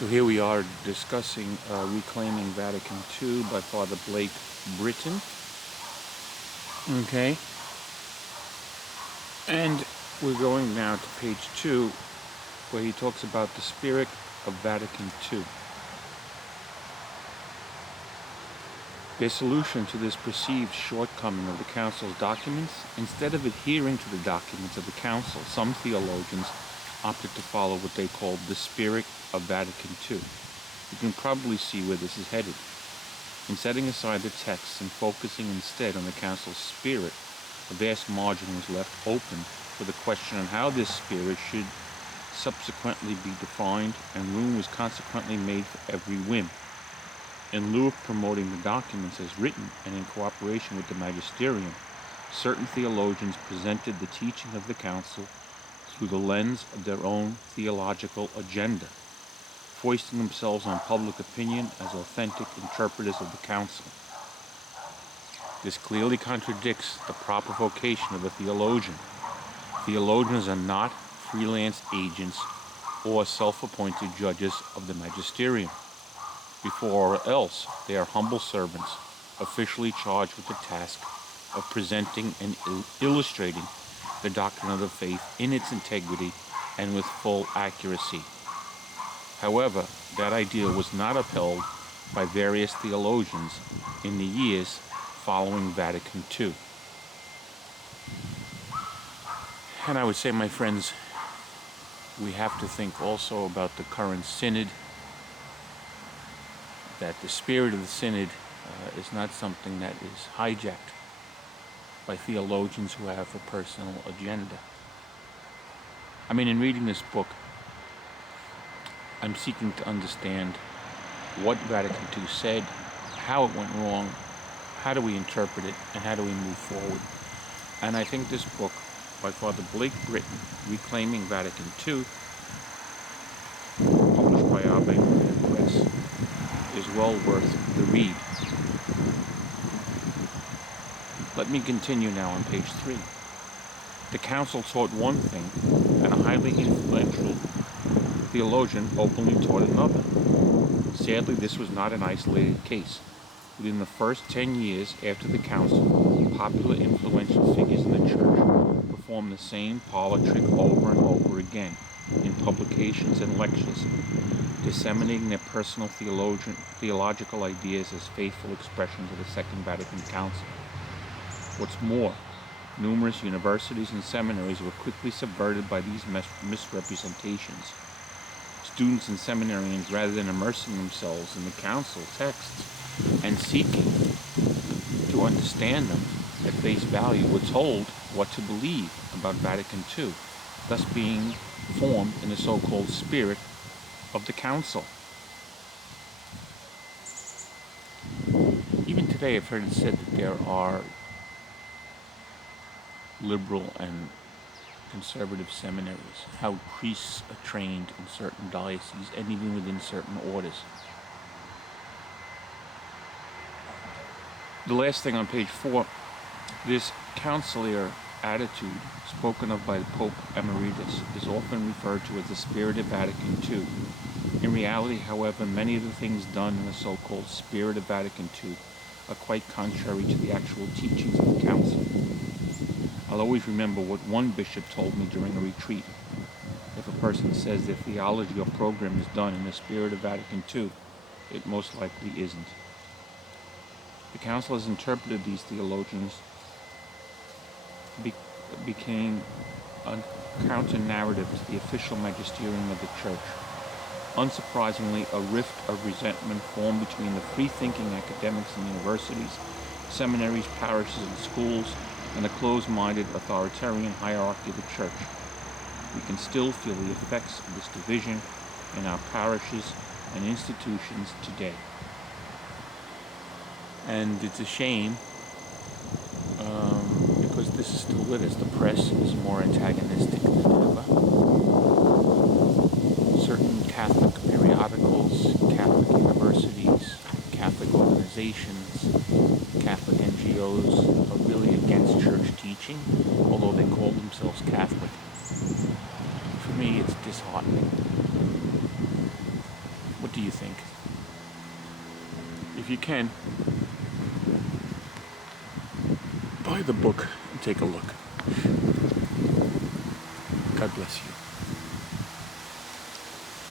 So here we are discussing Reclaiming Vatican II by Father Britton. Okay. And we're going now to page 2, where he talks about the spirit of Vatican II. Their solution to this perceived shortcoming of the Council's documents, instead of adhering to the documents of the Council, some theologians opted to follow what they called the spirit of Vatican II. You can probably see where this is headed. In setting aside the texts and focusing instead on the Council's spirit, a vast margin was left open for the question on how this spirit should subsequently be defined, and room was consequently made for every whim. In lieu of promoting the documents as written and in cooperation with the magisterium, certain theologians presented the teaching of the Council through the lens of their own theological agenda, foisting themselves on public opinion as authentic interpreters of the Council. This clearly contradicts the proper vocation of a theologian. Theologians are not freelance agents or self-appointed judges of the magisterium. Before or else, they are humble servants, officially charged with the task of presenting and illustrating the doctrine of the faith in its integrity and with full accuracy. However, that ideal was not upheld by various theologians in the years following Vatican II. And I would say, my friends, we have to think also about the current Synod, that the spirit of the Synod is not something that is hijacked by theologians who have a personal agenda. I mean, in reading this book, I'm seeking to understand what Vatican II said, how it went wrong, how do we interpret it, and how do we move forward. And I think this book by Father Britton, Reclaiming Vatican II, published by Abbe Press, is well worth the read. Let me continue now on page 3. The Council taught one thing, and a highly influential theologian openly taught another. Sadly, this was not an isolated case. Within the first 10 years after the Council, popular influential figures in the Church performed the same parlor trick over and over again in publications and lectures, disseminating their personal theological ideas as faithful expressions of the Second Vatican Council. What's more, numerous universities and seminaries were quickly subverted by these misrepresentations. Students and seminarians, rather than immersing themselves in the Council texts and seeking to understand them at face value, were told what to believe about Vatican II, thus being formed in the so-called spirit of the Council. Even today, I've heard it said that there are liberal and conservative seminaries, how priests are trained in certain dioceses and even within certain orders. The last thing on page 4, this conciliar attitude spoken of by Pope Emeritus is often referred to as the spirit of Vatican II. In reality, however, many of the things done in the so-called spirit of Vatican II are quite contrary to the actual teachings of the Council. I'll always remember what one bishop told me during a retreat. If a person says their theology or program is done in the spirit of Vatican II, it most likely isn't. The Council has interpreted these theologians became a counter-narrative to the official magisterium of the Church. Unsurprisingly, a rift of resentment formed between the free-thinking academics in universities, seminaries, parishes, and schools, and the closed-minded authoritarian hierarchy of the Church. We can still feel the effects of this division in our parishes and institutions today. And it's a shame, because this is still with us. The press is more antagonistic than ever. Certain Catholic periodicals, Catholic universities, Catholic organizations, Catholic NGOs are really against church teaching, although they call themselves Catholic. For me, it's disheartening. do you think? If you can, buy the book and take a look. God bless you.